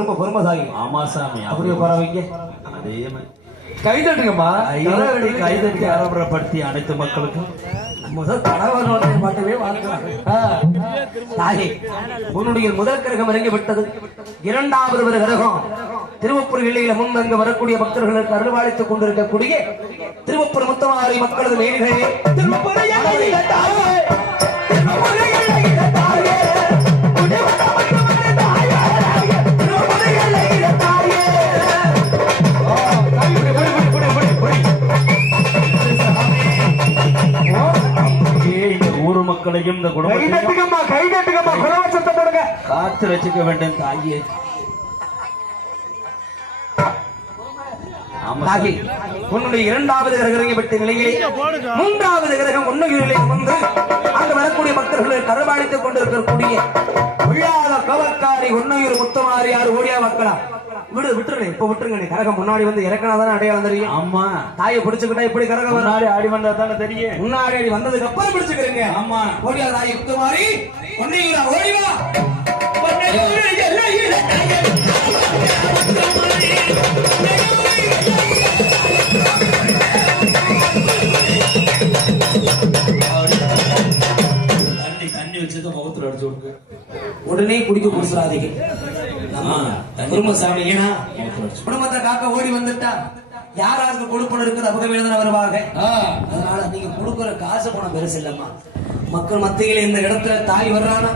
ரொம்ப பெருமைசாலி ஆமா சாமி அப்படியே உட்கார வைங்க. அதே மாதிரி கை தட்டுங்கம்மா. கைதட்டி அரவரப்படுத்தி அனைத்து மக்களுக்கும். முதல் கடவுளோட மட்டுமே உன்னுடைய முதல் கிரகம் இறங்கி விட்டது இரண்டாவது ஒரு கிரகம். திருவப்பூர் எல்லையில முன் அங்கு வரக்கூடிய பக்தர்களுக்கு அருள்வாளித்துக் கொண்டிருக்கக்கூடிய திருவப்பூர் முத்தமாரி மக்களது மேல்களே திருவப்பூர் இந்த குடும்பத்தையும் தட்டுங்கம்மா கை தட்டுங்கம்மா குலவசத்தை போடுங்க. காத்து ரசிக்க வேண்டும் தாயே. உன்னுடைய இரண்டாவது கிரகம் இறங்கிவிட்ட நிலையிலே மூன்றாவது கிரகம் உன்னுயிரிலே வந்து அங்கு வரக்கூடிய பக்தர்களை கருபாடித்துக் கொண்டிருக்கக்கூடிய உள்ளாத கவர்காரி உன்னுயிர் முத்தமாரி யாரு ஓடியா மக்களா. விடு விட்டுருங்க. இப்ப விட்டுருங்க. கரகம் முன்னாடி வந்து இறக்கினாதானே அடையாளம் தெரியும். ஆமா. தாயை பிடிச்சுக்கிட்டா இப்படி கரகம் முன்னாடி ஆடி வந்தா தானே தெரியும். முன்னாடி அடி வந்ததுக்கு அப்புறம் பிடிச்சுக்கிறீங்க. ஆமா. ஓடியா தாய் முத்தமாரி உன்னுயிரா ஓடிவா உன்னுயிர் எல்லையிலே. தாயே. தண்ணி தண்ணி வச்சுக்க முகத்துல அடிச்சு விடுங்க உடனே குடிக்க ஆமா குடும்பசாமி ஏன்னா குடும்பத்தை காக்க ஓடி வந்துட்டா யாராருக்கு கொடுப்பன இருக்குது? அவங்க எழுதின வருவாங்க. அதனால நீங்க கொடுக்கிற காசு பணம் பெருசு இல்லம்மா. மக்கள் மத்தியில இந்த இடத்துல தாய் வர்றானா?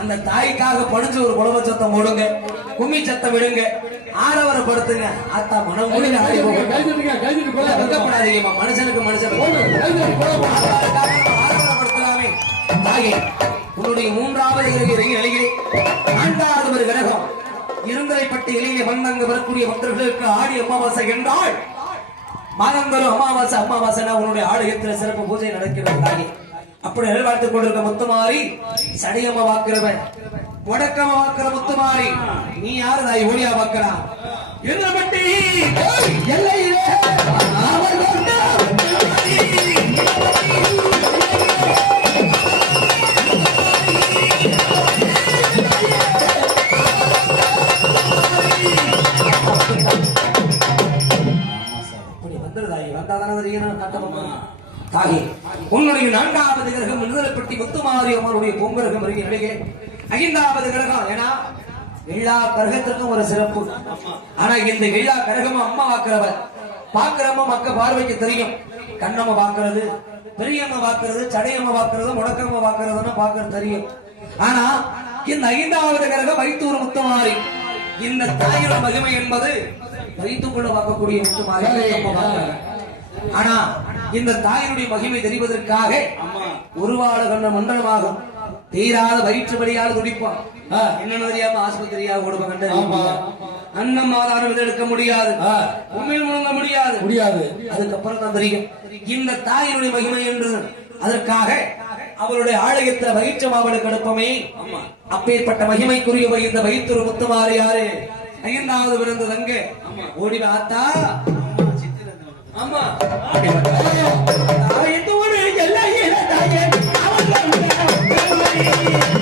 அந்த தாய்க்காக படிச்சு ஒரு குடும்ப சத்தம் போடுங்க. கும்மி சத்தம் விடுங்க. ஆரவரப்படுத்துங்க. அத்தா மனம் முடிஞ்ச ஆடி போகும். வெக்கப்படாதீங்கம்மா. மனுஷனுக்கு மனுஷன். ஆரவரப்படுத்தலாமே. தாயே உன்னுடைய மூன்றாவது இரவு இறங்கி நிலையிலே நான்காவது ஒரு கிரகம் இருந்தரைப்பட்டு எளிய வந்தங்க வரக்கூடிய பக்தர்களுக்கு ஆடி அமாவாசை என்றால் மாதந்தோறும் அமாவாசை அமாவாசைனா உன்னுடைய ஆலயத்தில் சிறப்பு பூஜை நடக்கிறது தாயே அப்படி நல்வாழ்த்துக் கொண்டிருக்க முத்துமாரி சடையம்மா வாக்குறவன் முடக்கமா வாக்குற முத்துமாரி நீ யாரு? தாய் ஓடியா வாக்குறா இருந்தபட்டி எல்லையிலே உன்னுடைய நான்காவது கிரகம் விடுதலைப்பட்டி முத்துமாரி அம்மனுடைய பொங்கிரகம் அருகே நிலையே ஐந்தாவது கிரகம் ஏன்னா எல்லா கிரகத்துக்கும் ஒரு சிறப்பு. ஆனா இந்த எல்லா கிரகமும் அம்மா வாக்குறவ பாக்குறம்மா மக்க பார்வைக்கு தெரியும். கண்ணம்ம பாக்குறது பெரியம்ம பாக்குறது சடையம்ம பாக்குறது முடக்கம்ம பாக்குறதுன்னு பாக்குறது தெரியும். ஆனா இந்த ஐந்தாவது கிரகம் வைத்தூர் முத்துமாரி. இந்த தாயோட மகிமை என்பது வைத்துக்குள்ள பார்க்கக்கூடிய முத்துமாரி அம்மா ஆனா இந்த தாயினுடைய மகிமை தெரிவதற்காக உருவாள கண்ண மண்டலமாகும் தீராத வயிற்று வழியால் துடிப்பான் என்னன்னு தெரியாம ஆஸ்பத்திரியா கொடுப்ப கண்டு அன்னம் ஆதாரம் எடுக்க முடியாது. உண்மையில் முழங்க முடியாது. முடியாது. அதுக்கப்புறம் தான் தெரியும். இந்த தாயினுடைய மகிமை என்று அதற்காக அவருடைய ஆலயத்துல வயிற்று மாவளுக்கு அடுப்பமே அப்பேற்பட்ட மகிமைக்குரியவை இந்த வயிற்று முத்துமாறு யாரு ஐந்தாவது பிறந்தது அங்க ஓடி ஆத்தா ஆமா தாயத்தோடு எல்லையில தாயே, அவள் ஆமா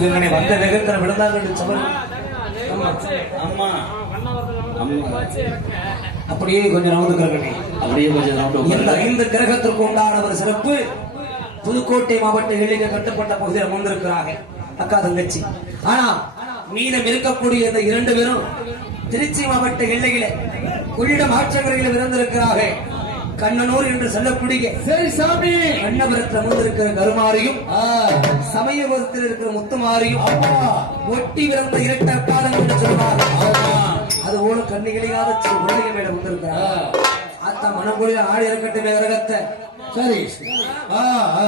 குடிச்சுக்கங்கனே வந்த வேகத்துல விழுந்தாங்க சபல் ஆமா ஆமா அப்படியே கொஞ்சம் நவந்துக்கிறங்கனே அப்படியே கொஞ்சம் ரவுண்ட் இந்த. ஐந்து கிரகத்திற்கு உண்டான ஒரு சிறப்பு புதுக்கோட்டை மாவட்ட எல்லைக்கு கட்டுப்பட்ட பகுதியில் அமர்ந்திருக்கிறாங்க அக்கா தங்கச்சி. ஆனா மீதம் இருக்கக்கூடிய இந்த இரண்டு பேரும் திருச்சி மாவட்ட எல்லையில கொள்ளிடம் ஆட்சங்கரையில் இருந்திருக்கிறார்கள் கண்ணனூர் என்று சொல்லக்கூடிய சரி சாமி. கண்ணபுரத்தில் அமர்ந்திருக்கிற கருமாரியும் சமயபுரத்தில் இருக்கிற முத்துமாரியும். ஒட்டி பிறந்த இரட்டர் காலம் என்று சொல்வார்கள் அது போல கண்ணிகளில்லாத சிறு பிள்ளைங்க மேல வந்திருக்கிறார் அத்தா மனக்குள்ள ஆடி இருக்கட்டும் கிரகத்தை சரி. ஆ, ஆ.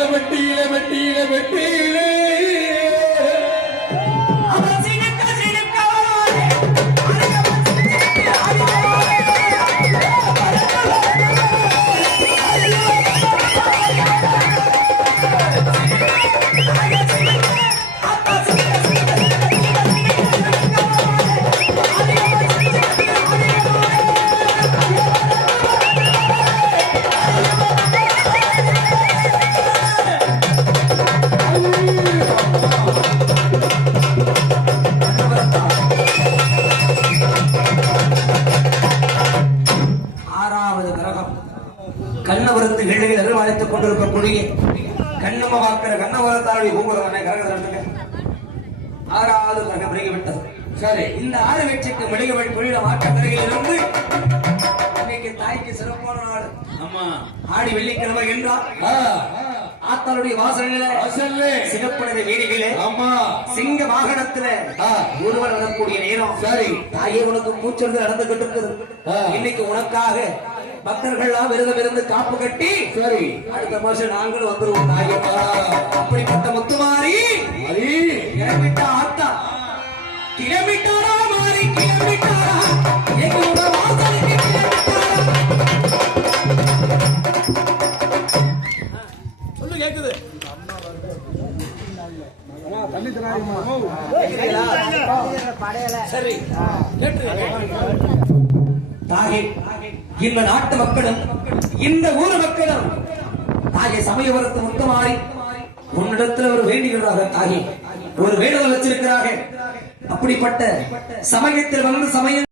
அவன் வெள்ளையில் எதிர்பார்த்துக் கொண்டிருக்கக்கூடிய கண்ணம்ம வாக்கிற கண்ணபுரத்தாருடைய பூங்குறவனை கிரகத்திற்கு ஆறாவது கிரகம் விலகிவிட்டது. சரி இந்த ஆறு வெற்றிக்கு விலகிவிட்டு புள்ளிட மாற்ற கிரகிலிருந்து இன்னைக்கு தாய்க்கு சிறப்பான நாள். ஆமா ஆடி வெள்ளிக்கிழமை என்றால் ஆத்தாளுடைய வாசலில. சிறப்புடைய வீதிகளே ஆமா. சிங்க வாகனத்துல. ஒருவர் வரக்கூடிய நேரம். சரி. தாயே உனக்கு மூச்செழுந்து நடந்துகிட்டு இருக்குது. இன்னைக்கு உனக்காக பக்தர்கள் எல்லாம் விரதம் இருந்து காப்பு கட்டி சரி. அடுத்த மாசம் நாங்களும் வந்துருவோம் தாயே. அப்படிப்பட்ட முத்துமாரி கிளம்பிட்ட ஆத்தா. கிளம்பிட்டாரா மாறி கிளம்பிட்டாரா? எங்களோட வாசலுக்கு தாயே இந்த நாட்டு மக்களும் இந்த ஊர் மக்களும் தாயே சமயபுரத்து முத்தமாறி உன்னிடத்துல ஒரு வேண்டுகிறார்கள் தாயே ஒரு வேண்டுதல் வச்சிருக்கிறார்கள். அப்படிப்பட்ட சமயத்தில் வந்து சமயம்